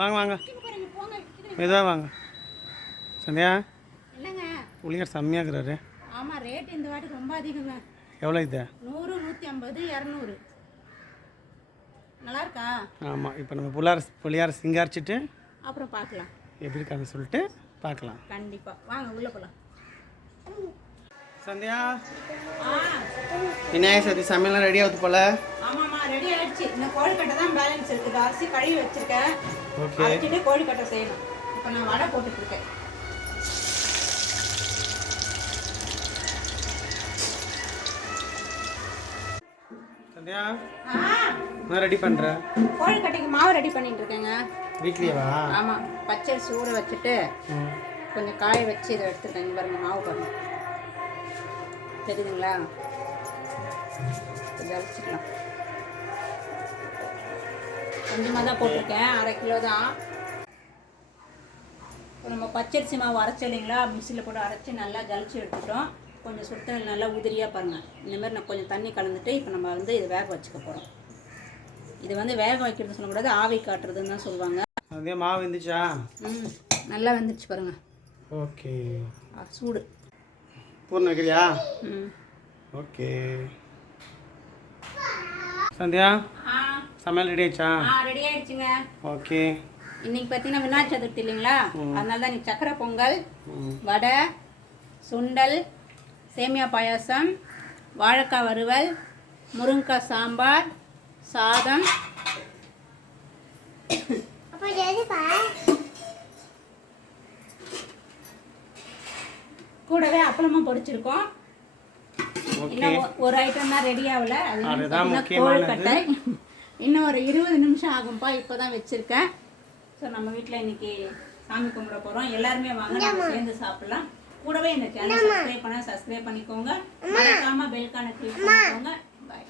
வாங்க வாங்க மெதுவாக வாங்க. சந்தியா என்னங்க புள்ளிங்கர் செம்மையாக இருக்கிறாரு. ஆமாம், ரேட் இந்த வாட்டி ரொம்ப அதிகங்க. எவ்வளோ இது? 100, 150, 200. நல்லா இருக்கா? ஆமாம், இப்போ நம்ம புள்ளியார் சிங்காரிச்சிட்டு அப்புறம் பார்க்கலாம் எப்படி இருக்கான்னு சொல்லிட்டு பார்க்கலாம். கண்டிப்பாக வாங்க உள்ளே போகலாம். சந்தியா விநாயகர் சதுர்த்தி சமையல்லாம் ரெடி ஆகுது போல. ஆமாம்மா, ரெடி ஆயிடுச்சு. இந்த கோழிக்கட்டை தான் பேலன்ஸ் இருக்குது. அரிசி கழுவி வச்சுருக்கேன். ஓகே, அரைச்சிட்டு கோழிக்கட்டை செய்யணும். இப்போ நான் வடை போட்டுட்ருக்கேன். சந்தியா நான் ரெடி பண்ணுறேன். கோழிக்கட்டைக்கு மாவு ரெடி பண்ணிட்டு இருக்கேங்க. வீட்லேயேவா? ஆமாம், பச்சரிசி ஊற வச்சுட்டு கொஞ்சம் காய வச்சு இதை எடுத்துருக்கேன். இங்கே பாருங்க, மாவு பாருங்க, தெரியுதுங்களா? கொஞ்சம் அரைச்சிக்கலாம். கொஞ்சமாக தான் போட்டிருக்கேன், 1/2 கிலோ தான். இப்போ நம்ம பச்சரிசி மாவு அரைச்சோம் இல்லைங்களா, மிக்சியில் போட்டு அரைச்சி நல்லா ஜலிச்சு எடுத்துட்டோம். கொஞ்சம் சுத்த நல்லா உதிரியாக பாருங்கள். இந்தமாதிரி நான் கொஞ்சம் தண்ணி கலந்துட்டு இப்போ நம்ம வந்து இதை வேக வச்சுக்க போகிறோம். இது வந்து வேக வைக்கிறது சொல்லக்கூடாது, ஆவி காட்டுறதுன்னு தான் சொல்லுவாங்க. அதே மாவு வந்துச்சா? நல்லா வந்துடுச்சு பாருங்கள். ஓகே, சூடு பூர்ணம் வைக்கிறியா? ஓகே சந்தியா சமையல் ரெடி ஆயிடுச்சா? ரெடி ஆயிடுச்சுங்க. ஓகே, இன்னைக்கு பார்த்தீங்கன்னா விநாயகர் சதுர்த்தி இல்லைங்களா, அதனால தான் இன்னைக்கு சக்கரை பொங்கல், வடை, சுண்டல், சேமியா பாயாசம், வாழைக்காய் வறுவல், முருங்கைக்காய் சாம்பார், சாதம், கூடவே அப்பளமும் பொரிச்சிருக்கோம். இன்னும் ஒரு ஐட்டம் தான் ரெடி ஆகல, அது கோழிக்கட்டை. இன்னும் ஒரு 20 நிமிஷம் ஆகும்பா, இப்போ தான் வச்சுருக்கேன். ஸோ நம்ம வீட்டில் இன்னைக்கு சாமி கும்பிட போகிறோம். எல்லாருமே வாங்க, நம்ம சேர்ந்து சாப்பிடலாம். கூடவே இந்த சேனல் சப்ஸ்கிரைப் பண்ணிக்கோங்க. மறக்காம பெல்கான கிளிக் பண்ணிக்கோங்க. பாய்.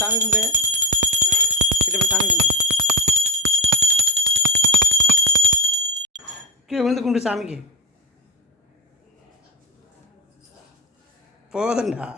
சாமி கும்பிடு, கிட்ட போய் சாமி கும்பிடு, கீழே விழுந்து கும்பிடு சாமிக்கு. போதுண்டா.